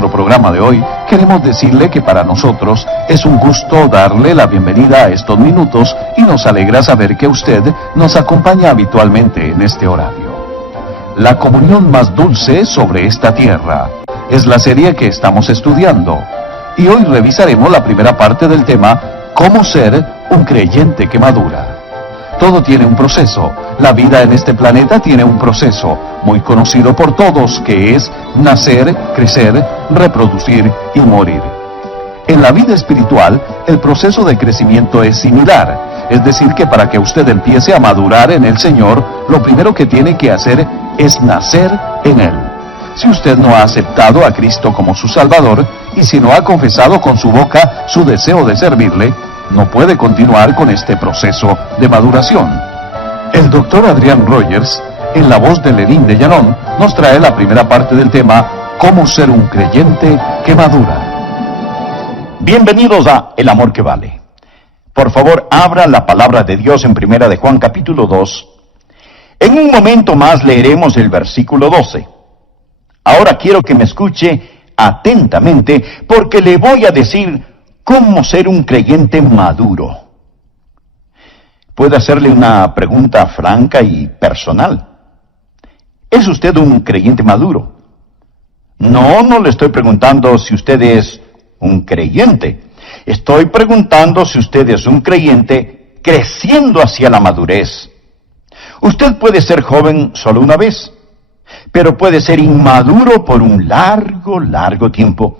nuestro programa de hoy, queremos decirle que para nosotros es un gusto darle la bienvenida a estos minutos y nos alegra saber que usted nos acompaña habitualmente en este horario. La comunión más dulce sobre esta tierra es la serie que estamos estudiando y hoy revisaremos la primera parte del tema ¿Cómo ser un creyente que madura? Todo tiene un proceso. La vida en este planeta tiene un proceso muy conocido por todos, que es nacer, crecer, reproducir y morir. En la vida espiritual, el proceso de crecimiento es similar. Es decir, que para que usted empiece a madurar en el Señor, lo primero que tiene que hacer es nacer en Él. Si usted no ha aceptado a Cristo como su Salvador, y si no ha confesado con su boca su deseo de servirle, no puede continuar con este proceso de maduración. El doctor Adrián Rogers, en la voz de Lenín de Llanón, nos trae la primera parte del tema ¿Cómo ser un creyente que madura? Bienvenidos a El Amor que Vale. Por favor, abra la palabra de Dios en Primera de Juan capítulo 2. En un momento más leeremos el versículo 12. Ahora quiero que me escuche atentamente porque le voy a decir cómo ser un creyente maduro. Puedo hacerle una pregunta franca y personal. ¿Es usted un creyente maduro? No le estoy preguntando si usted es un creyente. Estoy preguntando si usted es un creyente creciendo hacia la madurez. Usted puede ser joven solo una vez, pero puede ser inmaduro por un largo tiempo.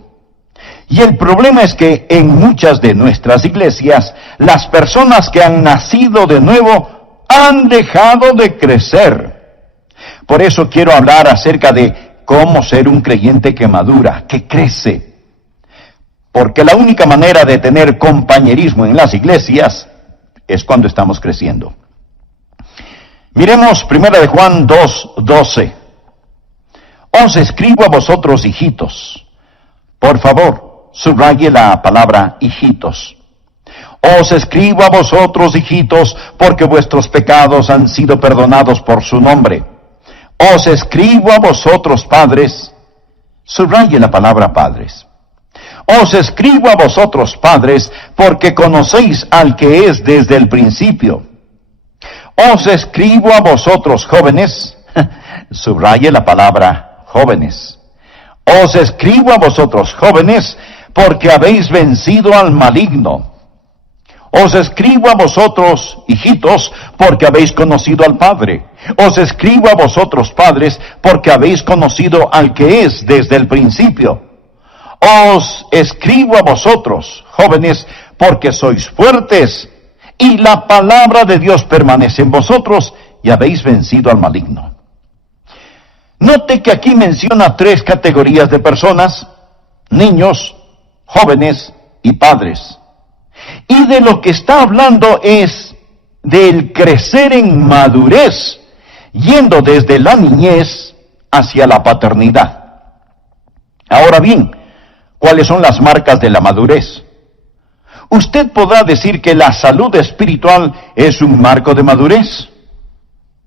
Y el problema es que en muchas de nuestras iglesias, las personas que han nacido de nuevo han dejado de crecer. Por eso quiero hablar acerca de cómo ser un creyente que madura, que crece. Porque la única manera de tener compañerismo en las iglesias es cuando estamos creciendo. Miremos 1 de Juan 2:12. Os escribo a vosotros, hijitos. Por favor, subraye la palabra hijitos. Os escribo a vosotros, hijitos, porque vuestros pecados han sido perdonados por su nombre. Os escribo a vosotros, padres. Subraye la palabra padres. Os escribo a vosotros, padres, porque conocéis al que es desde el principio. Os escribo a vosotros, jóvenes. Subraye la palabra jóvenes. Os escribo a vosotros, jóvenes, porque habéis vencido al maligno. Os escribo a vosotros, hijitos, porque habéis conocido al Padre. Os escribo a vosotros, padres, porque habéis conocido al que es desde el principio. Os escribo a vosotros, jóvenes, porque sois fuertes, y la palabra de Dios permanece en vosotros, y habéis vencido al maligno. Note que aquí menciona 3 categorías de personas: niños, jóvenes y padres. Y de lo que está hablando es del crecer en madurez, yendo desde la niñez hacia la paternidad. Ahora bien, ¿cuáles son las marcas de la madurez? ¿Usted podrá decir que la salud espiritual es un marco de madurez?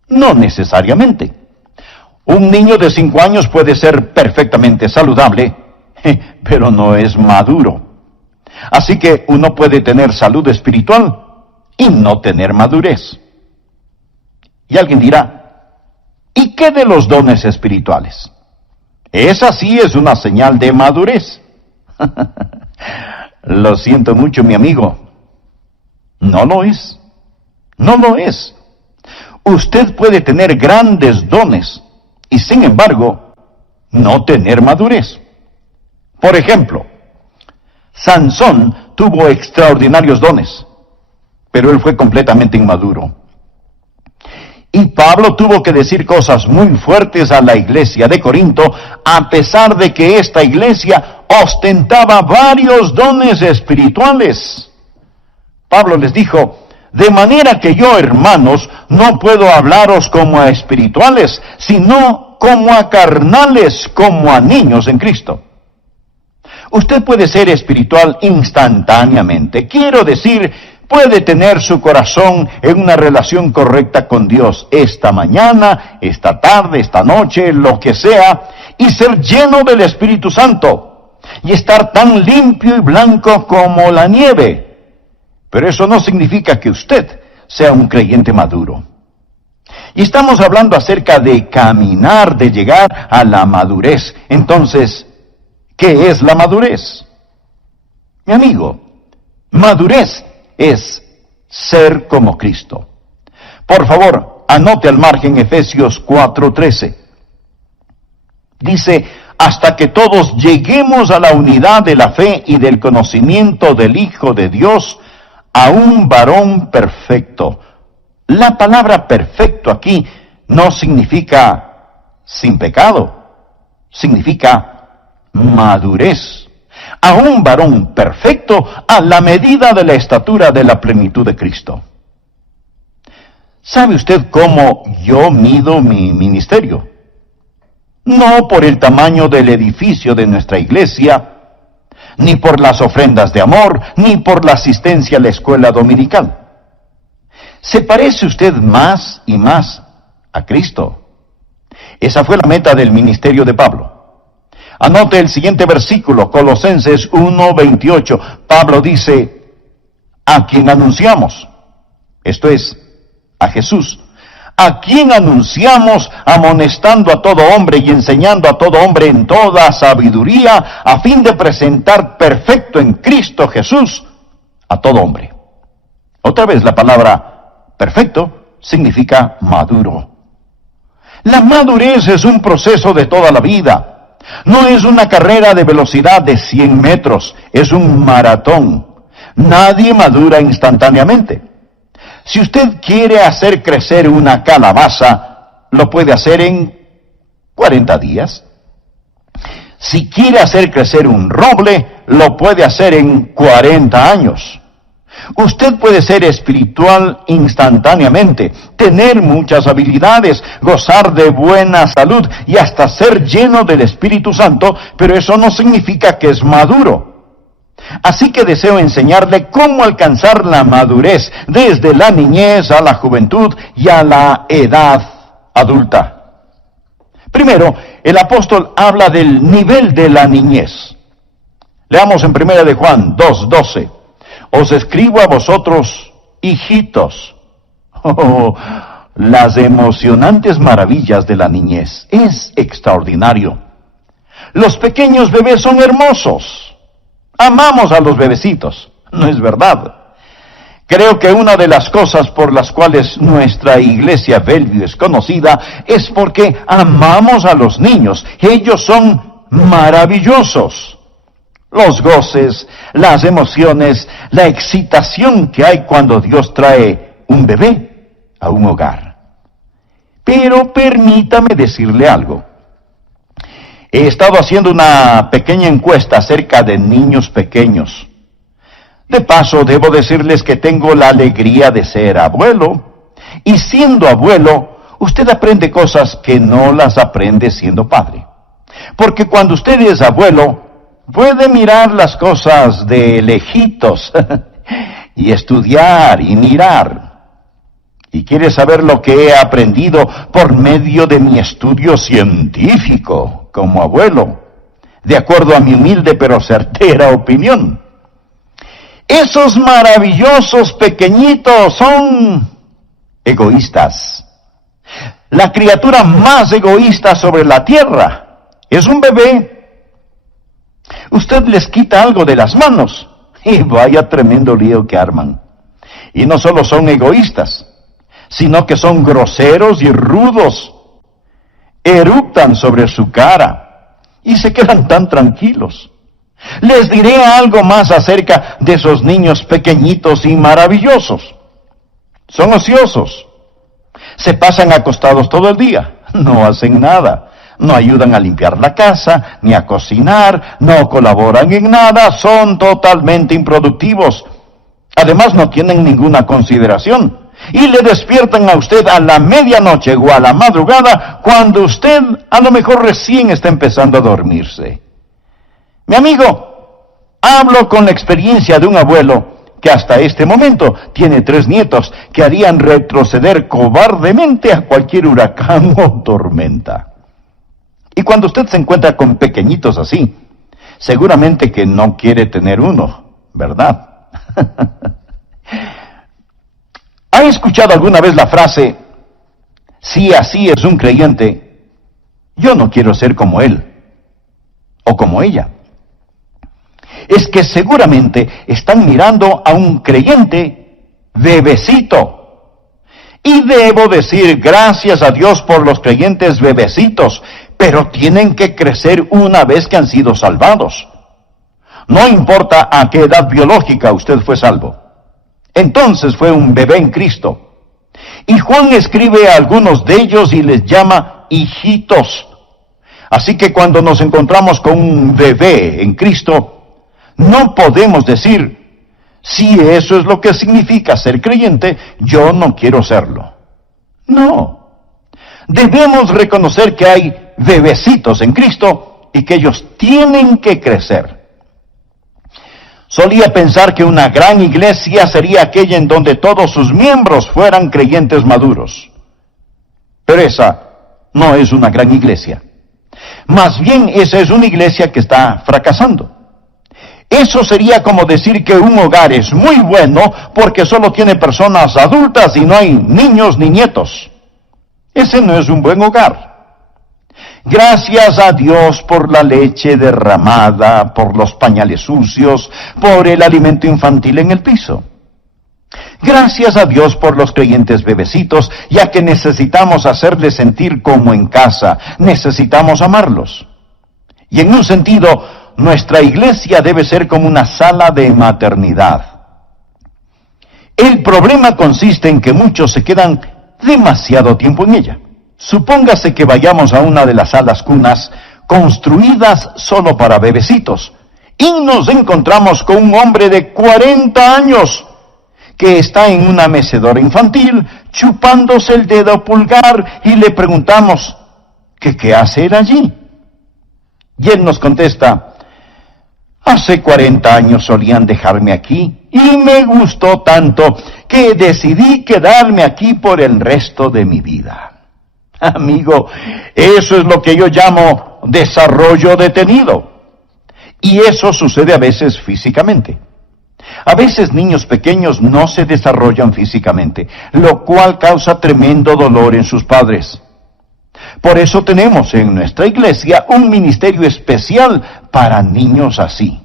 No necesariamente. Un niño de 5 años puede ser perfectamente saludable, pero no es maduro. Así que uno puede tener salud espiritual y no tener madurez. Y alguien dirá, ¿y qué de los dones espirituales? Esa sí es una señal de madurez. Lo siento mucho, mi amigo. No lo es. No lo es. Usted puede tener grandes dones y sin embargo, no tener madurez. Por ejemplo, Sansón tuvo extraordinarios dones, pero él fue completamente inmaduro. Y Pablo tuvo que decir cosas muy fuertes a la iglesia de Corinto, a pesar de que esta iglesia ostentaba varios dones espirituales. Pablo les dijo, de manera que yo, hermanos, no puedo hablaros como a espirituales, sino como a carnales, como a niños en Cristo. Usted puede ser espiritual instantáneamente. Quiero decir, puede tener su corazón en una relación correcta con Dios esta mañana, esta tarde, esta noche, lo que sea, y ser lleno del Espíritu Santo. y estar tan limpio y blanco como la nieve. Pero eso no significa que usted sea un creyente maduro. Y estamos hablando acerca de caminar, de llegar a la madurez. Entonces, ¿qué es la madurez? Mi amigo, madurez es ser como Cristo. Por favor, anote al margen Efesios 4:13. Dice, hasta que todos lleguemos a la unidad de la fe y del conocimiento del Hijo de Dios, a un varón perfecto. La palabra perfecto aquí no significa sin pecado, significa madurez. A un varón perfecto a la medida de la estatura de la plenitud de Cristo. ¿Sabe usted cómo yo mido mi ministerio? No por el tamaño del edificio de nuestra iglesia, ni por las ofrendas de amor, ni por la asistencia a la escuela dominical. ¿Se parece usted más y más a Cristo? Esa fue la meta del ministerio de Pablo. Anote el siguiente versículo, Colosenses 1:28. Pablo dice, ¿a quién anunciamos? Esto es, a Jesús. ¿A quién anunciamos, amonestando a todo hombre y enseñando a todo hombre en toda sabiduría, a fin de presentar perfecto en Cristo Jesús a todo hombre? Otra vez la palabra perfecto significa maduro. La madurez es un proceso de toda la vida. No es una carrera de velocidad de 100 metros, es un maratón. Nadie madura instantáneamente. Si usted quiere hacer crecer una calabaza, lo puede hacer en 40 días. Si quiere hacer crecer un roble, lo puede hacer en 40 años. Usted puede ser espiritual instantáneamente, tener muchas habilidades, gozar de buena salud y hasta ser lleno del Espíritu Santo, pero eso no significa que es maduro. Así que deseo enseñarle cómo alcanzar la madurez desde la niñez a la juventud y a la edad adulta. Primero, el apóstol habla del nivel de la niñez. Leamos en 1 de Juan 2:12. Os escribo a vosotros, hijitos. Oh, las emocionantes maravillas de la niñez. Es extraordinario. Los pequeños bebés son hermosos. Amamos a los bebecitos, ¿no es verdad? Creo que una de las cosas por las cuales nuestra iglesia Bellevue es conocida es porque amamos a los niños. Ellos son maravillosos. Los goces, las emociones, la excitación que hay cuando Dios trae un bebé a un hogar. Pero permítame decirle algo. He estado haciendo una pequeña encuesta acerca de niños pequeños. De paso, debo decirles que tengo la alegría de ser abuelo. Y siendo abuelo, usted aprende cosas que no las aprende siendo padre. Porque cuando usted es abuelo, puede mirar las cosas de lejitos y estudiar y mirar. ¿Y quiere saber lo que he aprendido por medio de mi estudio científico como abuelo? De acuerdo a mi humilde pero certera opinión. Esos maravillosos pequeñitos son egoístas. La criatura más egoísta sobre la tierra es un bebé. Usted les quita algo de las manos y vaya tremendo lío que arman. Y no solo son egoístas, sino que son groseros y rudos. Eruptan sobre su cara y se quedan tan tranquilos. Les diré algo más acerca de esos niños pequeñitos y maravillosos. Son ociosos. Se pasan acostados todo el día. No hacen nada. No ayudan a limpiar la casa, ni a cocinar, no colaboran en nada, son totalmente improductivos. Además no tienen ninguna consideración. Y le despiertan a usted a la medianoche o a la madrugada cuando usted a lo mejor recién está empezando a dormirse. Mi amigo, hablo con la experiencia de un abuelo que hasta este momento tiene 3 nietos que harían retroceder cobardemente a cualquier huracán o tormenta. Y cuando usted se encuentra con pequeñitos así, Seguramente que no quiere tener uno, ¿verdad? ¿Ha escuchado alguna vez la frase, si así es un creyente, yo no quiero ser como él o como ella? Es que seguramente están mirando a un creyente bebecito. Y debo decir gracias a Dios por los creyentes bebecitos, pero tienen que crecer una vez que han sido salvados. No importa a qué edad biológica usted fue salvo. Entonces fue un bebé en Cristo. Y Juan escribe a algunos de ellos y les llama hijitos. Así que cuando nos encontramos con un bebé en Cristo, no podemos decir, si eso es lo que significa ser creyente, yo no quiero serlo. No. Debemos reconocer que hay bebecitos en Cristo y que ellos tienen que crecer. Solía pensar que una gran iglesia sería aquella en donde todos sus miembros fueran creyentes maduros. Pero esa no es una gran iglesia. Más bien, esa es una iglesia que está fracasando. Eso sería como decir que un hogar es muy bueno porque solo tiene personas adultas y no hay niños ni nietos. Ese no es un buen hogar. Gracias a Dios por la leche derramada, por los pañales sucios, por el alimento infantil en el piso. Gracias a Dios por los creyentes bebecitos, ya que necesitamos hacerles sentir como en casa, necesitamos amarlos. Y en un sentido, nuestra iglesia debe ser como una sala de maternidad. El problema consiste en que muchos se quedan demasiado tiempo en ella. Supóngase que vayamos a una de las salas cunas construidas solo para bebecitos y nos encontramos con un hombre de 40 años que está en una mecedora infantil chupándose el dedo pulgar y le preguntamos, ¿qué hace él allí? Y él nos contesta, hace 40 años solían dejarme aquí y me gustó tanto que decidí quedarme aquí por el resto de mi vida. Amigo, eso es lo que yo llamo desarrollo detenido. Y eso sucede a veces físicamente. A veces niños pequeños no se desarrollan físicamente, lo cual causa tremendo dolor en sus padres. Por eso tenemos en nuestra iglesia un ministerio especial para niños así.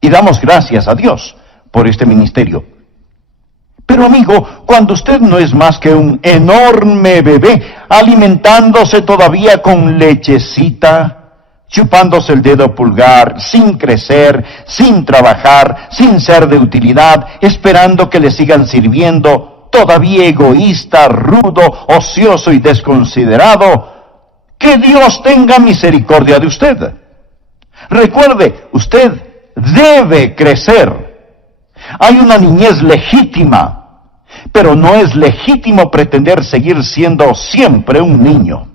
Y damos gracias a Dios por este ministerio. Pero amigo, cuando usted no es más que un enorme bebé, alimentándose todavía con lechecita, chupándose el dedo pulgar, sin crecer, sin trabajar, sin ser de utilidad, esperando que le sigan sirviendo, todavía egoísta, rudo, ocioso y desconsiderado, que Dios tenga misericordia de usted. Recuerde, usted debe crecer. Hay una niñez legítima, pero no es legítimo pretender seguir siendo siempre un niño.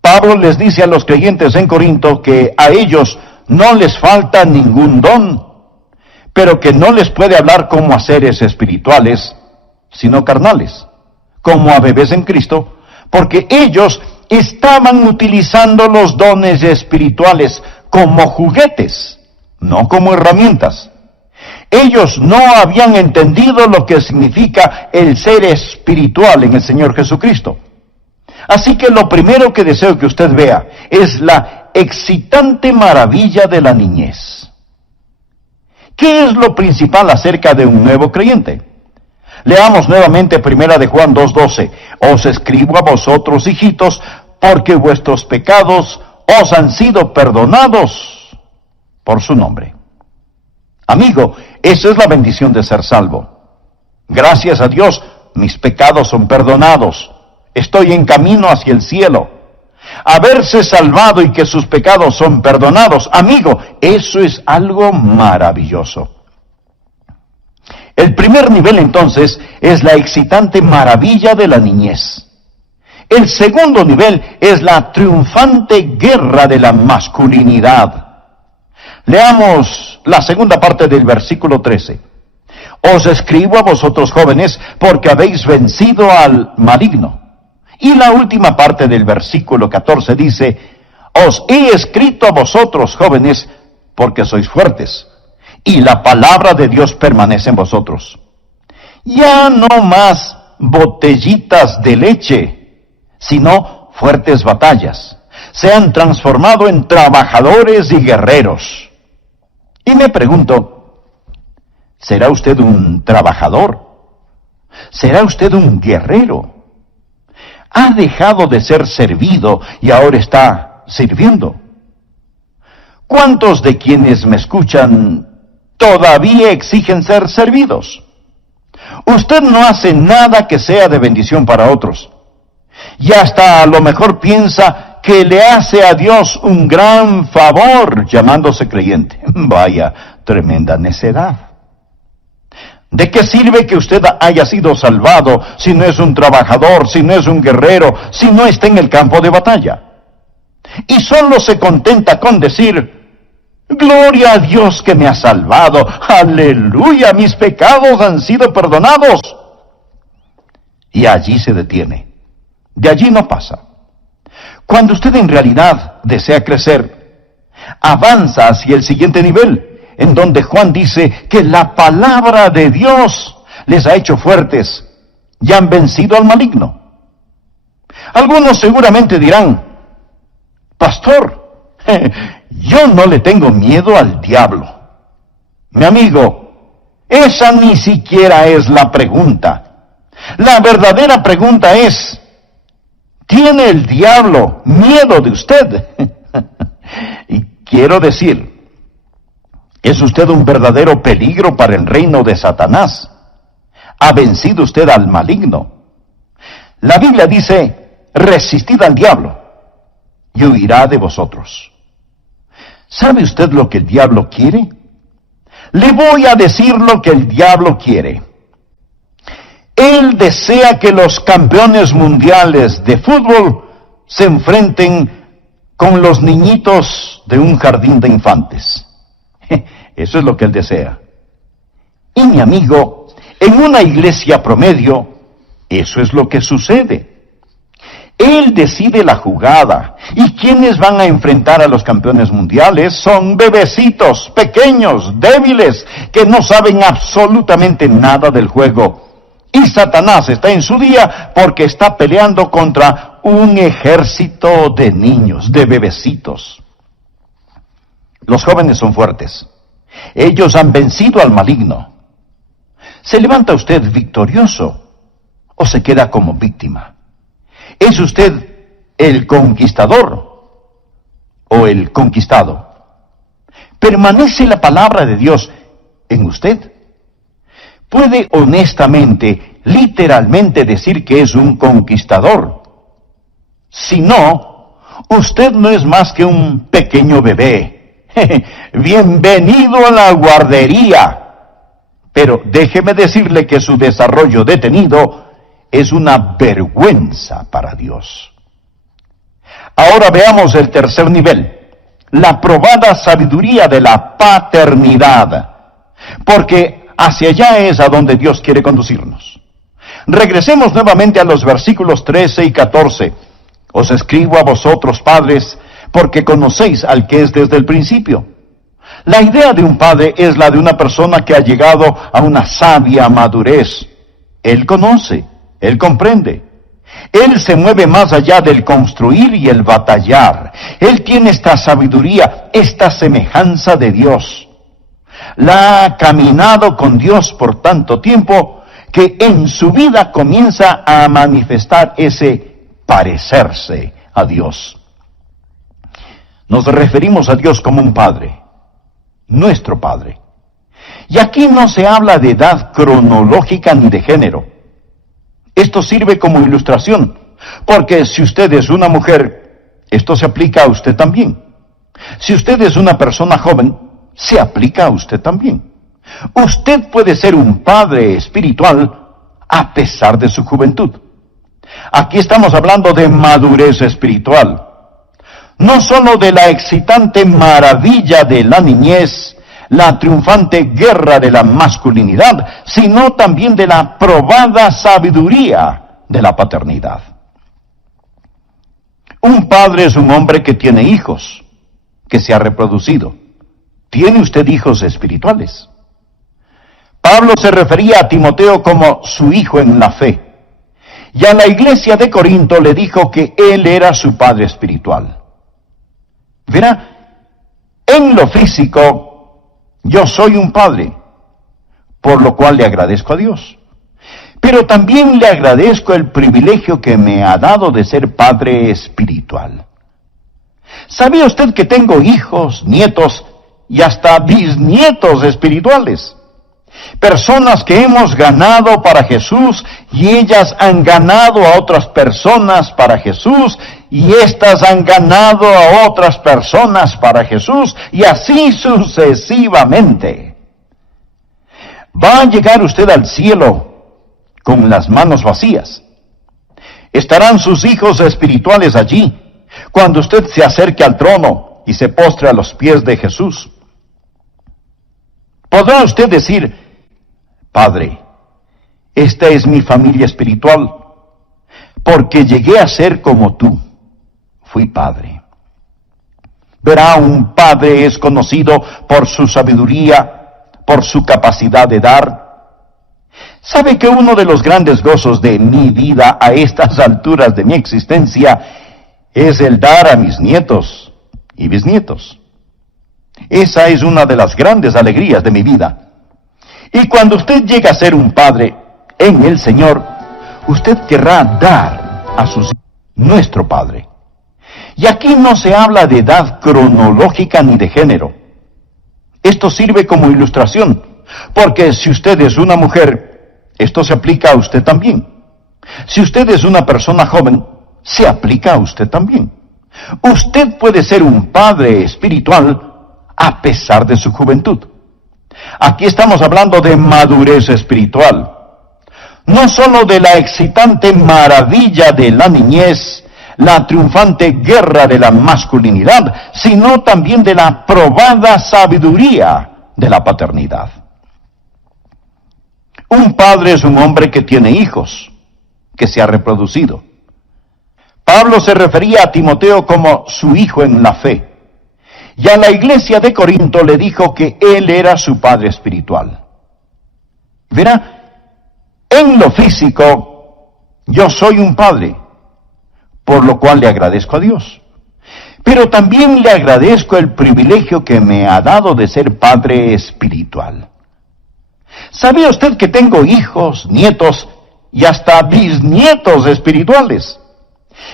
Pablo les dice a los creyentes en Corinto que a ellos no les falta ningún don, pero que no les puede hablar como a seres espirituales, sino carnales, como a bebés en Cristo, porque ellos estaban utilizando los dones espirituales como juguetes, no como herramientas. Ellos no habían entendido lo que significa el ser espiritual en el Señor Jesucristo. Así que lo primero que deseo que usted vea es la excitante maravilla de la niñez. ¿Qué es lo principal acerca de un nuevo creyente? Leamos nuevamente 1 de Juan 2:12. Os escribo a vosotros, hijitos, porque vuestros pecados os han sido perdonados por su nombre. Amigo, esa es la bendición de ser salvo. Gracias a Dios, mis pecados son perdonados. Estoy en camino hacia el cielo. Haberse salvado y que sus pecados son perdonados, amigo, eso es algo maravilloso. El primer nivel entonces es la excitante maravilla de la niñez. El segundo nivel es la triunfante guerra de la masculinidad. Leamos la segunda parte del versículo 13. Os escribo a vosotros jóvenes porque habéis vencido al maligno. Y la última parte del versículo 14 dice, Os he escrito a vosotros, jóvenes, porque sois fuertes, y la palabra de Dios permanece en vosotros. Ya no más botellitas de leche, sino fuertes batallas. Se han transformado en trabajadores y guerreros. Y me pregunto, ¿será usted un trabajador? ¿Será usted un guerrero? ¿Ha dejado de ser servido y ahora está sirviendo? ¿Cuántos de quienes me escuchan todavía exigen ser servidos? Usted no hace nada que sea de bendición para otros. Y hasta a lo mejor piensa que le hace a Dios un gran favor llamándose creyente. Vaya, tremenda necedad. ¿De qué sirve que usted haya sido salvado si no es un trabajador, si no es un guerrero, si no está en el campo de batalla? Y solo se contenta con decir, gloria a Dios que me ha salvado, aleluya, mis pecados han sido perdonados. Y allí se detiene, de allí no pasa. Cuando usted en realidad desea crecer, avanza hacia el siguiente nivel, en donde Juan dice que la palabra de Dios les ha hecho fuertes y han vencido al maligno. Algunos seguramente dirán, pastor, yo no le tengo miedo al diablo. Mi amigo, esa ni siquiera es la pregunta. La verdadera pregunta es, ¿tiene el diablo miedo de usted? Y quiero decir, ¿es usted un verdadero peligro para el reino de Satanás? ¿Ha vencido usted al maligno? La Biblia dice, resistid al diablo y huirá de vosotros. ¿Sabe usted lo que el diablo quiere? Le voy a decir lo que el diablo quiere. Él desea que los campeones mundiales de fútbol se enfrenten con los niñitos de un jardín de infantes. Eso es lo que él desea. Y mi amigo, en una iglesia promedio, eso es lo que sucede. Él decide la jugada, y quienes van a enfrentar a los campeones mundiales son bebecitos, pequeños, débiles, que no saben absolutamente nada del juego. Y Satanás está en su día porque está peleando contra un ejército de niños, de bebecitos. Los jóvenes son fuertes. Ellos han vencido al maligno. ¿Se levanta usted victorioso o se queda como víctima? ¿Es usted el conquistador o el conquistado? ¿Permanece la palabra de Dios en usted? ¿Puede honestamente, literalmente decir que es un conquistador? Si no, usted no es más que un pequeño bebé. Bienvenido a la guardería. Pero déjeme decirle que su desarrollo detenido es una vergüenza para Dios. Ahora veamos el tercer nivel, la probada sabiduría de la paternidad, porque hacia allá es a donde Dios quiere conducirnos. Regresemos nuevamente a los versículos 13 y 14. Os escribo a vosotros, padres, porque conocéis al que es desde el principio. La idea de un padre es la de una persona que ha llegado a una sabia madurez. Él conoce, él comprende. Él se mueve más allá del construir y el batallar. Él tiene esta sabiduría, esta semejanza de Dios. La ha caminado con Dios por tanto tiempo que en su vida comienza a manifestar ese parecerse a Dios. Nos referimos a Dios como un Padre, nuestro Padre. Y aquí no se habla de edad cronológica ni de género. Esto sirve como ilustración, porque si usted es una mujer, esto se aplica a usted también. Si usted es una persona joven, se aplica a usted también. Usted puede ser un padre espiritual a pesar de su juventud. Aquí estamos hablando de madurez espiritual. No solo de la excitante maravilla de la niñez, la triunfante guerra de la masculinidad, sino también de la probada sabiduría de la paternidad. Un padre es un hombre que tiene hijos, que se ha reproducido. ¿Tiene usted hijos espirituales? Pablo se refería a Timoteo como su hijo en la fe. Y a la iglesia de Corinto le dijo que él era su padre espiritual. Verá, en lo físico, yo soy un padre, por lo cual le agradezco a Dios. Pero también le agradezco el privilegio que me ha dado de ser padre espiritual. ¿Sabía usted que tengo hijos, nietos y hasta bisnietos espirituales? Personas que hemos ganado para Jesús y ellas han ganado a otras personas para Jesús y éstas han ganado a otras personas para Jesús y así sucesivamente. ¿Va a llegar usted al cielo con las manos vacías? ¿Estarán sus hijos espirituales allí cuando usted se acerque al trono y se postre a los pies de Jesús? ¿Podrá usted decir: Padre, esta es mi familia espiritual, porque llegué a ser como tú, fui padre? Verá, un padre es conocido por su sabiduría, por su capacidad de dar. ¿Sabe que uno de los grandes gozos de mi vida a estas alturas de mi existencia es el dar a mis nietos y bisnietos? Esa es una de las grandes alegrías de mi vida. Y cuando usted llega a ser un padre en el Señor, usted querrá dar a sus hijos, nuestro Padre. Y aquí no se habla de edad cronológica ni de género. Esto sirve como ilustración, porque si usted es una mujer, esto se aplica a usted también. Si usted es una persona joven, se aplica a usted también. Usted puede ser un padre espiritual a pesar de su juventud. Aquí estamos hablando de madurez espiritual. No solo de la excitante maravilla de la niñez, la triunfante guerra de la masculinidad, sino también de la probada sabiduría de la paternidad. Un padre es un hombre que tiene hijos, que se ha reproducido. Pablo se refería a Timoteo como su hijo en la fe. Y a la iglesia de Corinto le dijo que él era su padre espiritual. Verá, en lo físico, yo soy un padre, por lo cual le agradezco a Dios. Pero también le agradezco el privilegio que me ha dado de ser padre espiritual. ¿Sabía usted que tengo hijos, nietos y hasta bisnietos espirituales?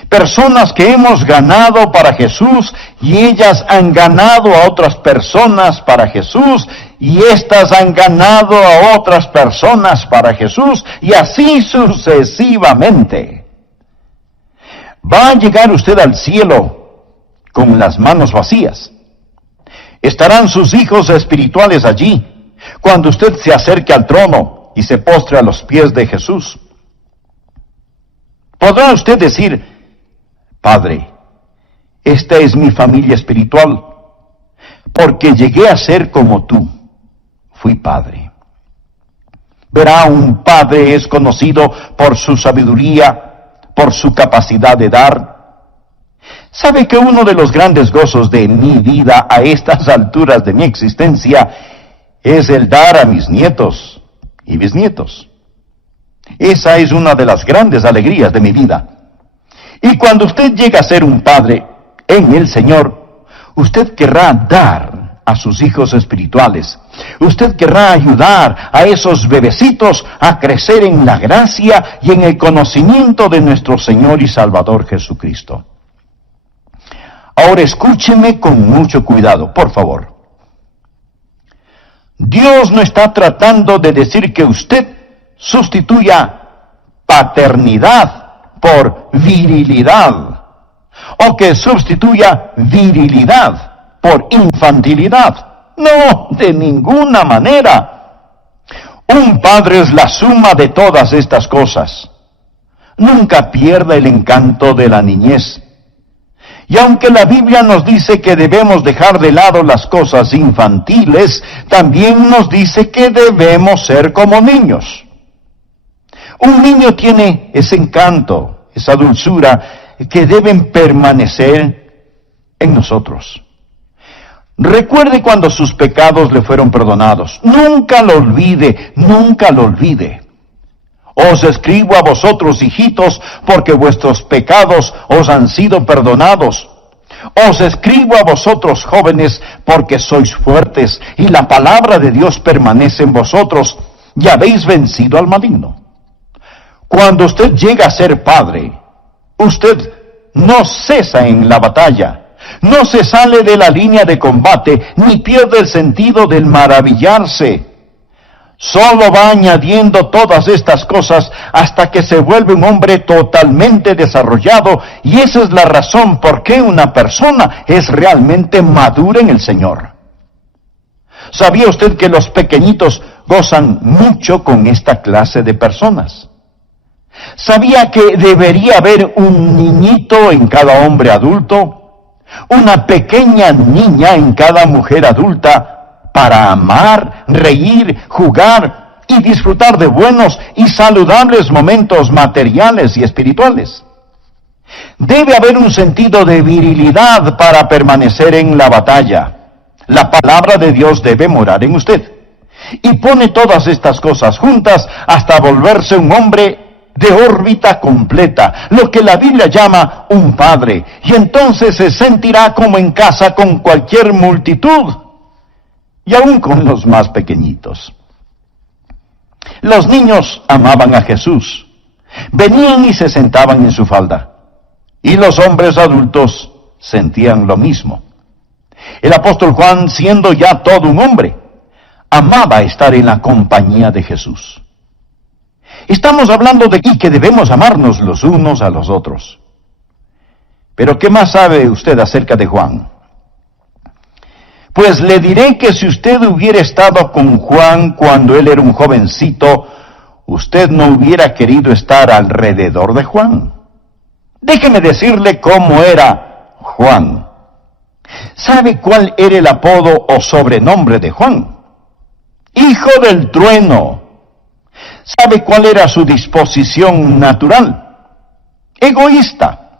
Personas que hemos ganado para Jesús y ellas han ganado a otras personas para Jesús y éstas han ganado a otras personas para Jesús y así sucesivamente. ¿Va a llegar usted al cielo con las manos vacías? ¿Estarán sus hijos espirituales allí cuando usted se acerque al trono y se postre a los pies de Jesús? ¿Podrá usted decir: Padre, esta es mi familia espiritual, porque llegué a ser como tú, fui padre? Verá, un padre es conocido por su sabiduría, por su capacidad de dar. ¿Sabe que uno de los grandes gozos de mi vida a estas alturas de mi existencia es el dar a mis nietos y bisnietos? Esa es una de las grandes alegrías de mi vida. Y cuando usted llega a ser un padre en el Señor, usted querrá dar a sus hijos espirituales. Usted querrá ayudar a esos bebecitos a crecer en la gracia y en el conocimiento de nuestro Señor y Salvador Jesucristo. Ahora escúcheme con mucho cuidado, por favor. Dios no está tratando de decir que usted sustituya paternidad por virilidad, o que sustituya virilidad por infantilidad. No, de ninguna manera. Un padre es la suma de todas estas cosas. Nunca pierda el encanto de la niñez. Y aunque la Biblia nos dice que debemos dejar de lado las cosas infantiles, también nos dice que debemos ser como niños. Un niño tiene ese encanto, esa dulzura, que deben permanecer en nosotros. Recuerde cuando sus pecados le fueron perdonados. Nunca lo olvide, nunca lo olvide. Os escribo a vosotros, hijitos, porque vuestros pecados os han sido perdonados. Os escribo a vosotros, jóvenes, porque sois fuertes, y la palabra de Dios permanece en vosotros, y habéis vencido al maligno. Cuando usted llega a ser padre, usted no cesa en la batalla. No se sale de la línea de combate, ni pierde el sentido del maravillarse. Solo va añadiendo todas estas cosas hasta que se vuelve un hombre totalmente desarrollado, y esa es la razón por qué una persona es realmente madura en el Señor. ¿Sabía usted que los pequeñitos gozan mucho con esta clase de personas? ¿Sabía que debería haber un niñito en cada hombre adulto? Una pequeña niña en cada mujer adulta para amar, reír, jugar y disfrutar de buenos y saludables momentos materiales y espirituales. Debe haber un sentido de virilidad para permanecer en la batalla. La palabra de Dios debe morar en usted. Y pone todas estas cosas juntas hasta volverse un hombre de órbita completa, lo que la Biblia llama un padre, y entonces se sentirá como en casa con cualquier multitud, y aún con los más pequeñitos. Los niños amaban a Jesús, venían y se sentaban en su falda, y los hombres adultos sentían lo mismo. El apóstol Juan, siendo ya todo un hombre, amaba estar en la compañía de Jesús. Estamos hablando de que debemos amarnos los unos a los otros. Pero ¿qué más sabe usted acerca de Juan? Pues le diré que si usted hubiera estado con Juan cuando él era un jovencito, usted no hubiera querido estar alrededor de Juan. Déjeme decirle cómo era Juan. ¿Sabe cuál era el apodo o sobrenombre de Juan? Hijo del trueno. ¿Sabe cuál era su disposición natural? Egoísta.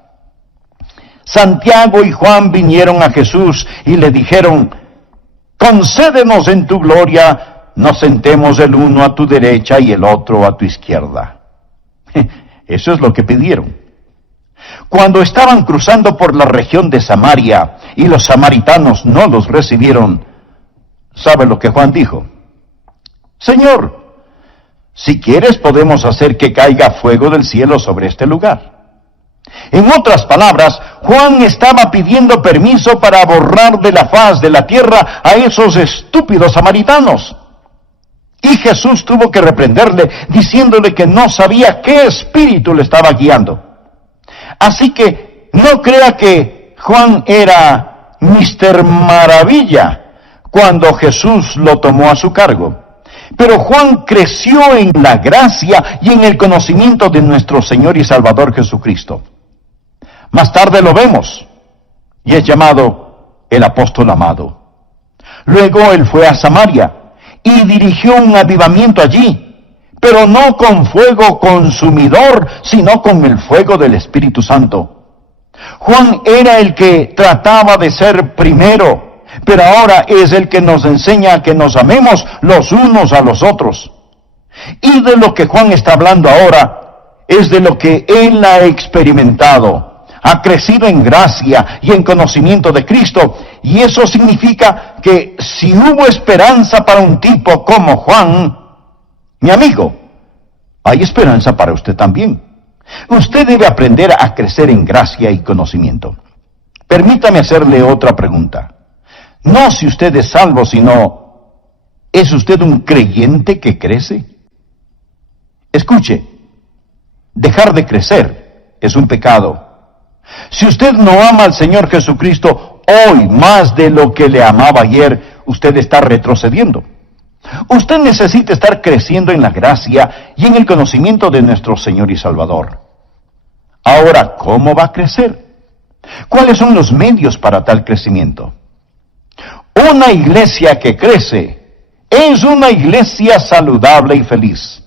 Santiago y Juan vinieron a Jesús y le dijeron: concédenos en tu gloria, nos sentemos el uno a tu derecha y el otro a tu izquierda. Eso es lo que pidieron. Cuando estaban cruzando por la región de Samaria y los samaritanos no los recibieron, ¿sabe lo que Juan dijo? Señor, si quieres podemos hacer que caiga fuego del cielo sobre este lugar. En otras palabras, Juan estaba pidiendo permiso para borrar de la faz de la tierra a esos estúpidos samaritanos. Y Jesús tuvo que reprenderle, diciéndole que no sabía qué espíritu le estaba guiando. Así que no crea que Juan era Mr. Maravilla cuando Jesús lo tomó a su cargo. Pero Juan creció en la gracia y en el conocimiento de nuestro Señor y Salvador Jesucristo. Más tarde lo vemos, y es llamado el apóstol amado. Luego él fue a Samaria y dirigió un avivamiento allí, pero no con fuego consumidor, sino con el fuego del Espíritu Santo. Juan era el que trataba de ser primero, pero ahora es el que nos enseña a que nos amemos los unos a los otros. Y de lo que Juan está hablando ahora es de lo que él ha experimentado. Ha crecido en gracia y en conocimiento de Cristo, y eso significa que si hubo esperanza para un tipo como Juan, mi amigo, hay esperanza para usted también. Usted debe aprender a crecer en gracia y conocimiento. Permítame hacerle otra pregunta. No si usted es salvo, sino, ¿es usted un creyente que crece? Escuche, dejar de crecer es un pecado. Si usted no ama al Señor Jesucristo hoy más de lo que le amaba ayer, usted está retrocediendo. Usted necesita estar creciendo en la gracia y en el conocimiento de nuestro Señor y Salvador. Ahora, ¿cómo va a crecer? ¿Cuáles son los medios para tal crecimiento? Una iglesia que crece es una iglesia saludable y feliz.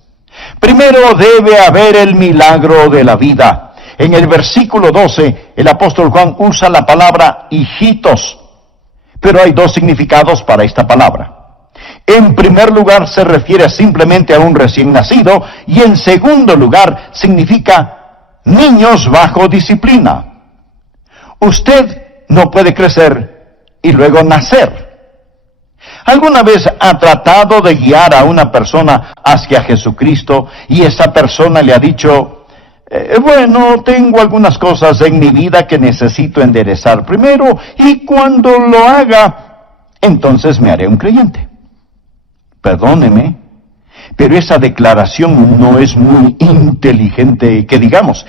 Primero debe haber el milagro de la vida. En el versículo 12, el apóstol Juan usa la palabra hijitos, pero hay dos significados para esta palabra. En primer lugar, se refiere simplemente a un recién nacido, y en segundo lugar, significa niños bajo disciplina. Usted no puede crecer y luego nacer. ¿Alguna vez ha tratado de guiar a una persona hacia Jesucristo y esa persona le ha dicho, bueno, tengo algunas cosas en mi vida que necesito enderezar primero y cuando lo haga, entonces me haré un creyente? Perdóneme, pero esa declaración no es muy inteligente, que digamos.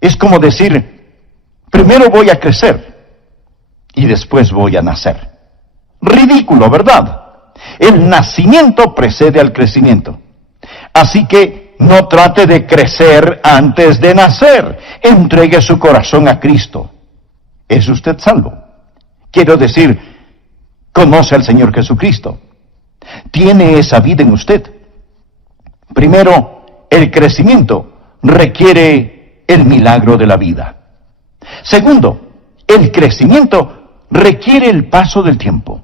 Es como decir, primero voy a crecer y después voy a nacer. Ridículo, ¿verdad? El nacimiento precede al crecimiento. Así que no trate de crecer antes de nacer. Entregue su corazón a Cristo. ¿Es usted salvo? Quiero decir, conoce al Señor Jesucristo. Tiene esa vida en usted. Primero, el crecimiento requiere el milagro de la vida. Segundo, el crecimiento requiere el paso del tiempo.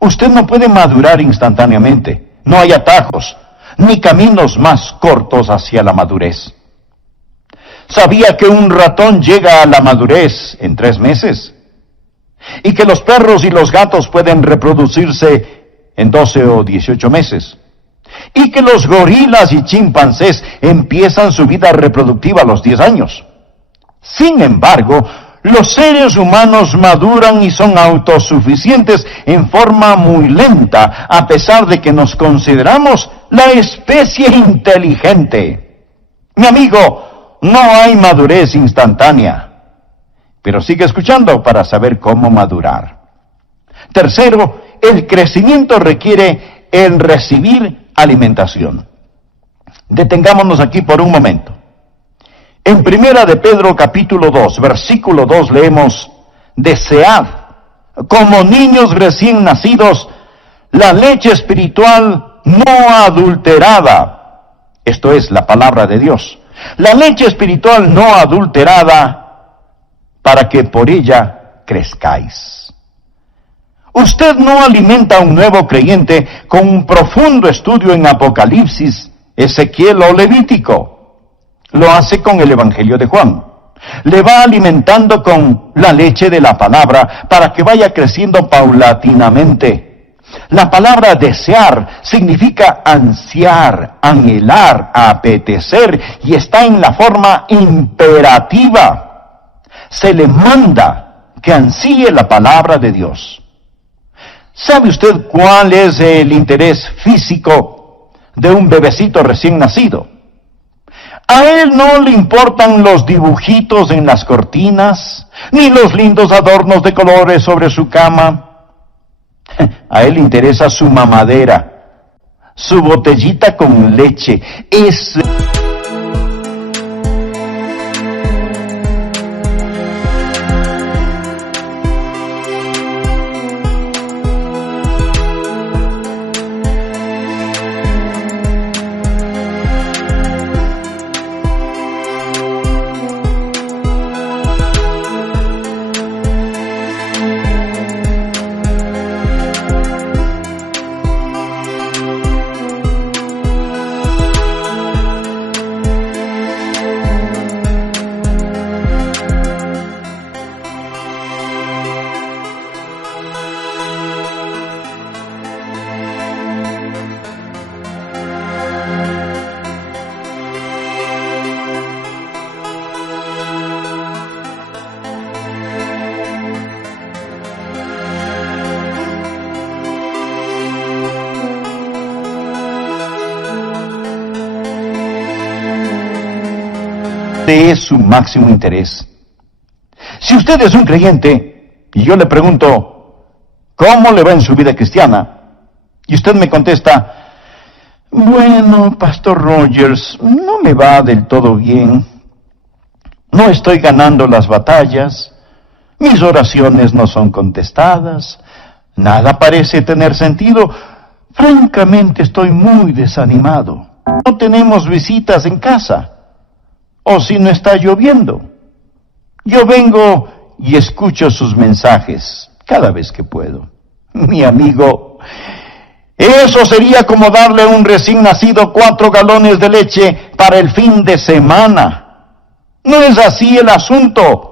Usted no puede madurar instantáneamente. No hay atajos, ni caminos más cortos hacia la madurez. ¿Sabía que un ratón llega a la madurez en 3 meses? Y que los perros y los gatos pueden reproducirse en 12 o 18 meses. Y que los gorilas y chimpancés empiezan su vida reproductiva a los 10 años. Sin embargo, los seres humanos maduran y son autosuficientes en forma muy lenta, a pesar de que nos consideramos la especie inteligente. Mi amigo, no hay madurez instantánea, pero sigue escuchando para saber cómo madurar. Tercero, el crecimiento requiere el recibir alimentación. Detengámonos aquí por un momento. En Primera de Pedro capítulo 2, versículo 2 leemos, desead, como niños recién nacidos, la leche espiritual no adulterada. Esto es la palabra de Dios. La leche espiritual no adulterada, para que por ella crezcáis. Usted no alimenta a un nuevo creyente con un profundo estudio en Apocalipsis, Ezequiel o Levítico. Lo hace con el Evangelio de Juan. Le va alimentando con la leche de la palabra para que vaya creciendo paulatinamente. La palabra desear significa ansiar, anhelar, apetecer, y está en la forma imperativa. Se le manda que ansíe la palabra de Dios. ¿Sabe usted cuál es el interés físico de un bebecito recién nacido? A él no le importan los dibujitos en las cortinas, ni los lindos adornos de colores sobre su cama. A él le interesa su mamadera, su botellita con leche. Es su máximo interés. Si usted es un creyente y yo le pregunto, ¿cómo le va en su vida cristiana? Y usted me contesta, bueno, Pastor Rogers, no me va del todo bien. No estoy ganando las batallas, mis oraciones no son contestadas, nada parece tener sentido. Francamente estoy muy desanimado. No tenemos visitas en casa. o si no está lloviendo. Yo vengo y escucho sus mensajes cada vez que puedo. Mi amigo, eso sería como darle a un recién nacido 4 galones de leche para el fin de semana. No es así el asunto.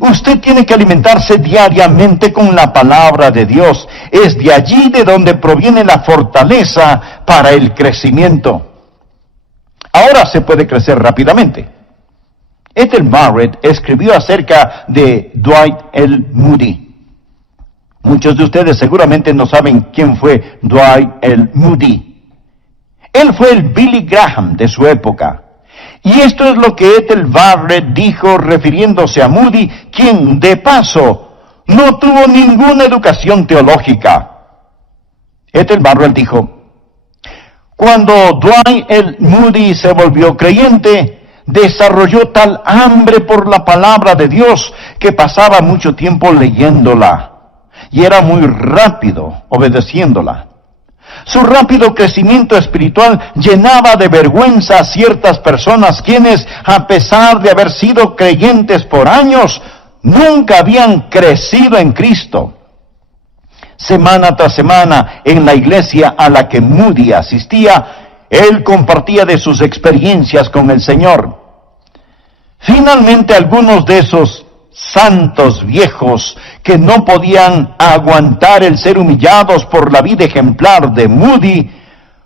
Usted tiene que alimentarse diariamente con la palabra de Dios. Es de allí de donde proviene la fortaleza para el crecimiento. Ahora se puede crecer rápidamente. Ethel Barrett escribió acerca de Dwight L. Moody. Muchos de ustedes seguramente no saben quién fue Dwight L. Moody. Él fue el Billy Graham de su época. Y esto es lo que Ethel Barrett dijo refiriéndose a Moody, quien, de paso, no tuvo ninguna educación teológica. Ethel Barrett dijo: cuando Dwight L. Moody se volvió creyente, desarrolló tal hambre por la palabra de Dios que pasaba mucho tiempo leyéndola y era muy rápido obedeciéndola. Su rápido crecimiento espiritual llenaba de vergüenza a ciertas personas quienes, a pesar de haber sido creyentes por años, nunca habían crecido en Cristo. Semana tras semana, en la iglesia a la que Moody asistía, él compartía de sus experiencias con el Señor. Finalmente, algunos de esos santos viejos que no podían aguantar el ser humillados por la vida ejemplar de Moody,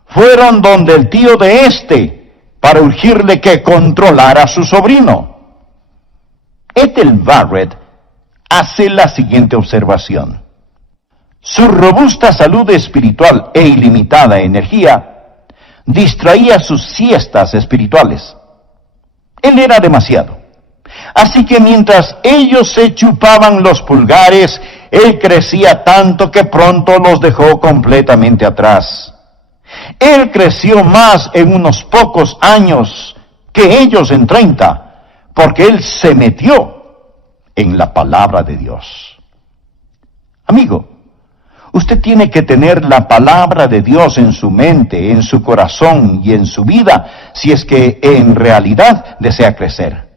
fueron donde el tío de para urgirle que controlara a su sobrino. Ethel Barrett hace la siguiente observación: su robusta salud espiritual e ilimitada energía distraía sus siestas espirituales. Él era demasiado. Así que mientras ellos se chupaban los pulgares, él crecía tanto que pronto los dejó completamente atrás. Él creció más en unos pocos años que ellos en 30, porque él se metió en la palabra de Dios. Amigo, usted tiene que tener la palabra de Dios en su mente, en su corazón y en su vida, si es que en realidad desea crecer.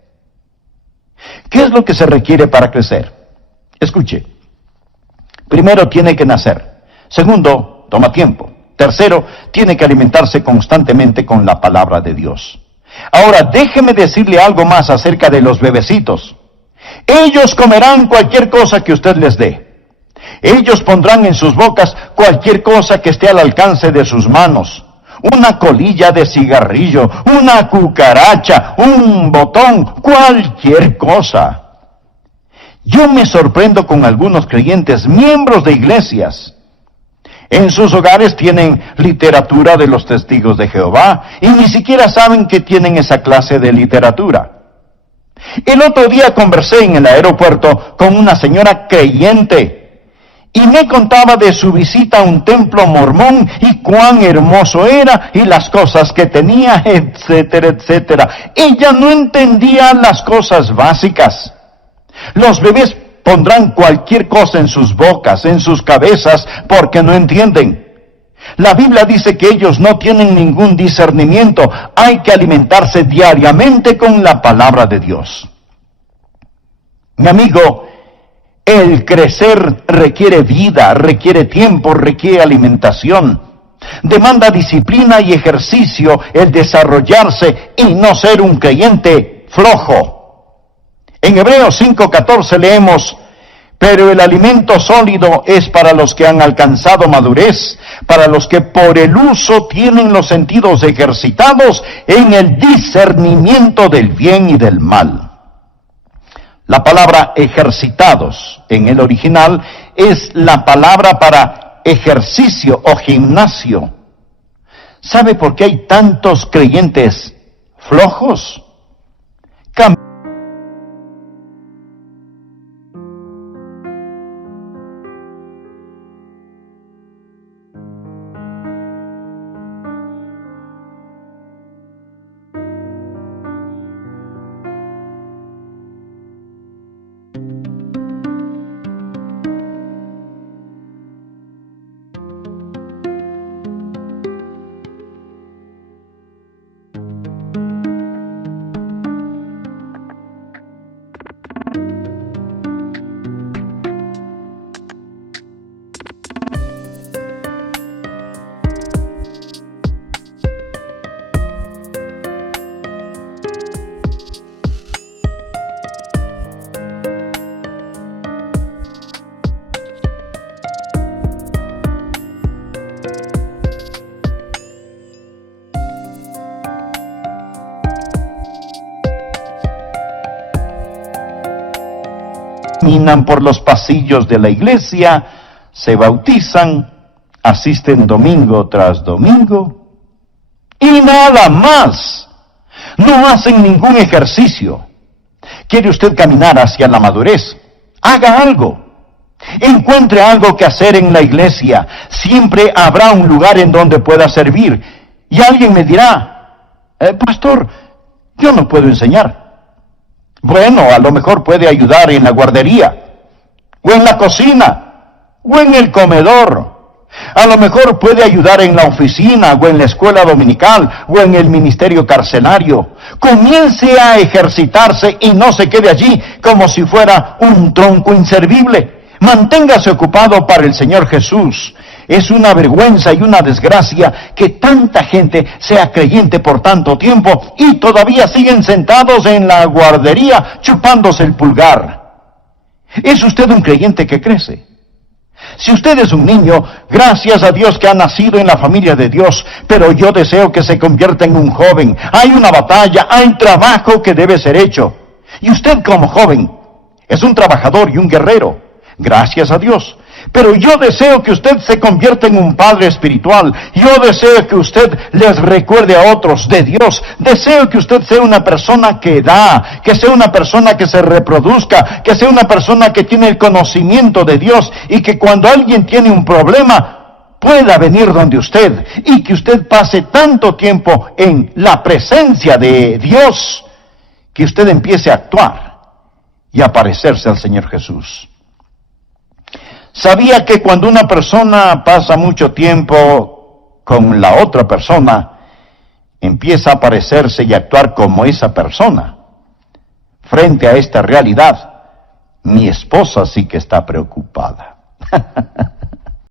¿Qué es lo que se requiere para crecer? Escuche. Primero, tiene que nacer. Segundo, toma tiempo. Tercero, tiene que alimentarse constantemente con la palabra de Dios. Ahora, déjeme decirle algo más acerca de los bebecitos. Ellos comerán cualquier cosa que usted les dé. Ellos pondrán en sus bocas cualquier cosa que esté al alcance de sus manos. Una colilla de cigarrillo, una cucaracha, un botón, cualquier cosa. Yo me sorprendo con algunos creyentes, miembros de iglesias. En sus hogares tienen literatura de los testigos de Jehová y ni siquiera saben que tienen esa clase de literatura. El otro día conversé en el aeropuerto con una señora creyente y me contaba de su visita a un templo mormón y cuán hermoso era y las cosas que tenía, etcétera, etcétera. Ella no entendía las cosas básicas. Los bebés pondrán cualquier cosa en sus bocas, en sus cabezas, porque no entienden. La Biblia dice que ellos no tienen ningún discernimiento. Hay que alimentarse diariamente con la palabra de Dios. Mi amigo, el crecer requiere vida, requiere tiempo, requiere alimentación. Demanda disciplina y ejercicio el desarrollarse y no ser un creyente flojo. En Hebreos 5:14 leemos: pero el alimento sólido es para los que han alcanzado madurez, para los que por el uso tienen los sentidos ejercitados en el discernimiento del bien y del mal. La palabra ejercitados en el original es la palabra para ejercicio o gimnasio. ¿Sabe por qué hay tantos creyentes flojos? caminan por los pasillos de la iglesia, se bautizan, asisten domingo tras domingo y nada más. No hacen ningún ejercicio. ¿Quiere usted caminar hacia la madurez? Haga algo. Encuentre algo que hacer en la iglesia. Siempre habrá un lugar en donde pueda servir. Y alguien me dirá, pastor, yo no puedo enseñar. Bueno, a lo mejor puede ayudar en la guardería, o en la cocina, o en el comedor. A lo mejor puede ayudar en la oficina, o en la escuela dominical, o en el ministerio carcelario. Comience a ejercitarse y no se quede allí como si fuera un tronco inservible. Manténgase ocupado para el Señor Jesús. Es una vergüenza y una desgracia que tanta gente sea creyente por tanto tiempo y todavía siguen sentados en la guardería chupándose el pulgar. ¿Es usted un creyente que crece? Si usted es un niño, gracias a Dios que ha nacido en la familia de Dios, pero yo deseo que se convierta en un joven. Hay una batalla, hay trabajo que debe ser hecho. Y usted como joven es un trabajador y un guerrero. Gracias a Dios. Pero yo deseo que usted se convierta en un padre espiritual. Yo deseo que usted les recuerde a otros de Dios. Deseo que usted sea una persona que da, que sea una persona que se reproduzca, que sea una persona que tiene el conocimiento de Dios y que cuando alguien tiene un problema pueda venir donde usted y que usted pase tanto tiempo en la presencia de Dios que usted empiece a actuar y a parecerse al Señor Jesús. ¿Sabía que cuando una persona pasa mucho tiempo con la otra persona, empieza a parecerse y actuar como esa persona? Frente a esta realidad, mi esposa sí que está preocupada.